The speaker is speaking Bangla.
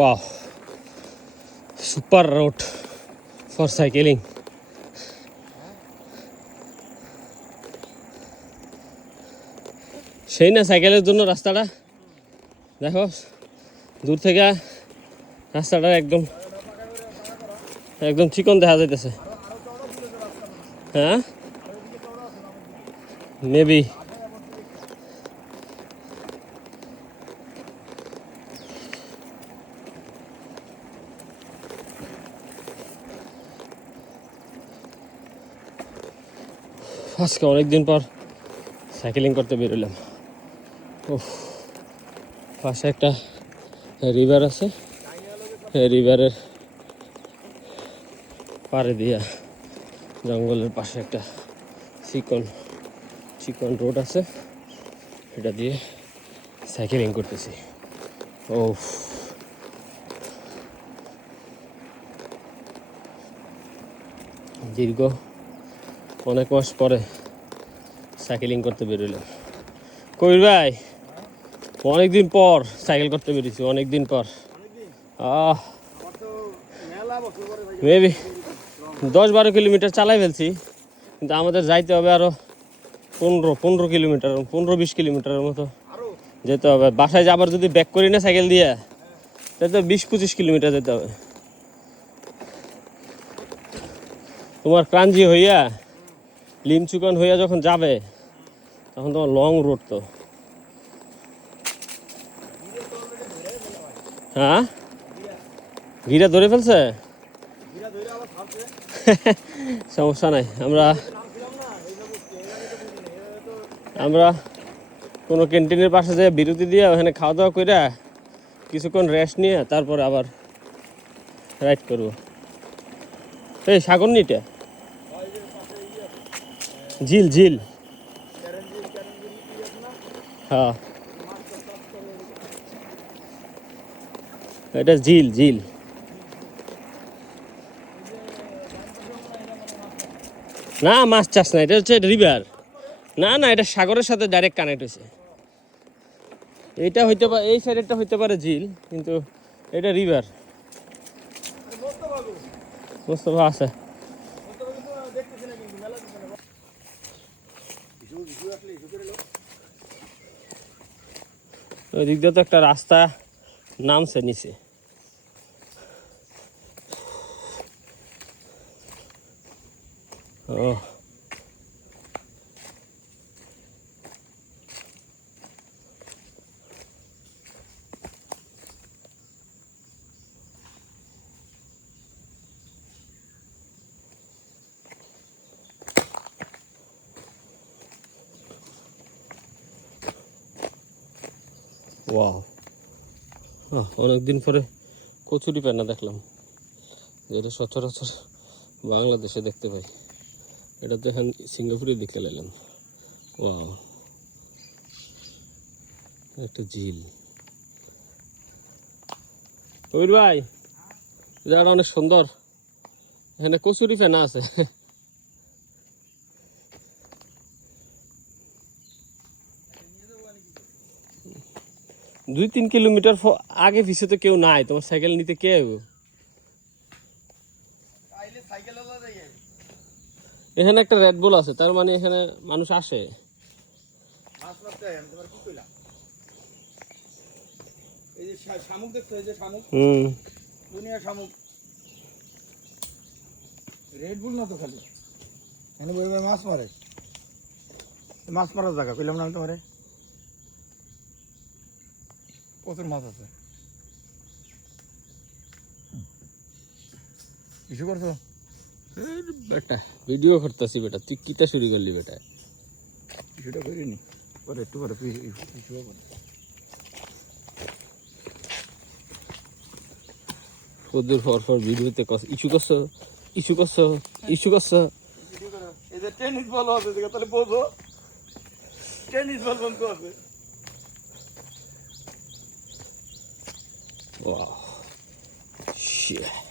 Wow, super road for cycling. সেই না সাইকেলের জন্য রাস্তাটা দেখো দূর থেকে রাস্তাটা একদম একদম চিকন দেখা যাইতেছে। হ্যাঁ মেবি আজকে অনেকদিন পর সাইকেলিং করতে বেরোলাম। পাশে একটা রিভার আছে, রিভারের পাড়ে দিয়া জঙ্গলের পাশে একটা চিকন চিকন রোড আছে, এটা দিয়ে সাইকেলিং করতেছি। ও দীর্ঘ অনেক মাস পরে সাইকেলিং করতে বেরোলাম। কবির ভাই অনেকদিন পর সাইকেল করতে বেরিয়েছি, অনেকদিন পর। মেবি 10-12 কিলোমিটার চালাই ফেলছি, কিন্তু আমাদের যাইতে হবে আরও 15 কিলোমিটার, 15-20 কিলোমিটারের মতো যেতে হবে। বাসায় যাবার যদি ব্যাক করি না সাইকেল দিয়ে, তাহলে তো 20-25 কিলোমিটার যেতে হবে। তোমার ক্রাঞ্জি হইয়া লিমচুকন হইয়া যখন যাবে তখন তোমার লং রোড তো। হ্যাঁ ঘিরা ধরে ফেলছে, সমস্যা নাই। আমরা কোনো ক্যান্টিনের পাশে যে বিরতি দিয়ে ওখানে খাওয়া দাওয়া করে কিছুক্ষণ রেস্ট নিয়ে তারপরে আবার রাইড করবো। এই সাগর নিটা ঝিল ঝিল, হ্যাঁ এটা ঝিল ঝিল। না মাছ চাষ না, এটা হচ্ছে রিভার। না না এটা সাগরের সাথে ডাইরেক্ট কানেক্ট হয়েছে। এটা হইতে পারে, এই সাইডেরটা হইতে পারে ঝিল, কিন্তু এটা রিভার। মোস্তফা আছে। ওই দিক দিয়ে তো একটা রাস্তা নামছে নিচে। ও ওয়াও, অনেকদিন পরে কচুরি পানা দেখলাম, যেটা সচরাচর বাংলাদেশে দেখতে পাই। এটা তো এখন সিঙ্গাপুরে দেখতে লাগলাম। ওয়াও, একটা ঝিল। কবির ভাই জায়গাটা অনেক সুন্দর, এখানে কচুরি ফেনা আছে। 2-3 কিলোমিটার আগে পিছে তো কেউ নাই, তোমার সাইকেল নিতে কে আইব? এখানে একটা রেড বুল আছে, তার মানে এখানে মানুষ আসে। রেড বুল না তো খালি এখানে মাছ মারে, মাছ মারার জায়গা কইলাম না তোমারে, প্রচুর মাছ আছে। কিছু করছো বেটা? ভিডিও করতেছি বেটা, তুই কিতা শুরু করলি বেটা? কিছুটা করিনি, পরে একটু পরে কিছু হবে। কদূর ফর ভিডিওতে ইস্যু করছো, ইস্যু করছো, ইস্যু করছো। এই যে টেনিস বল আছে, তাহলে বোঝো টেনিস বল বন্ধ আছে। Wow. Shit.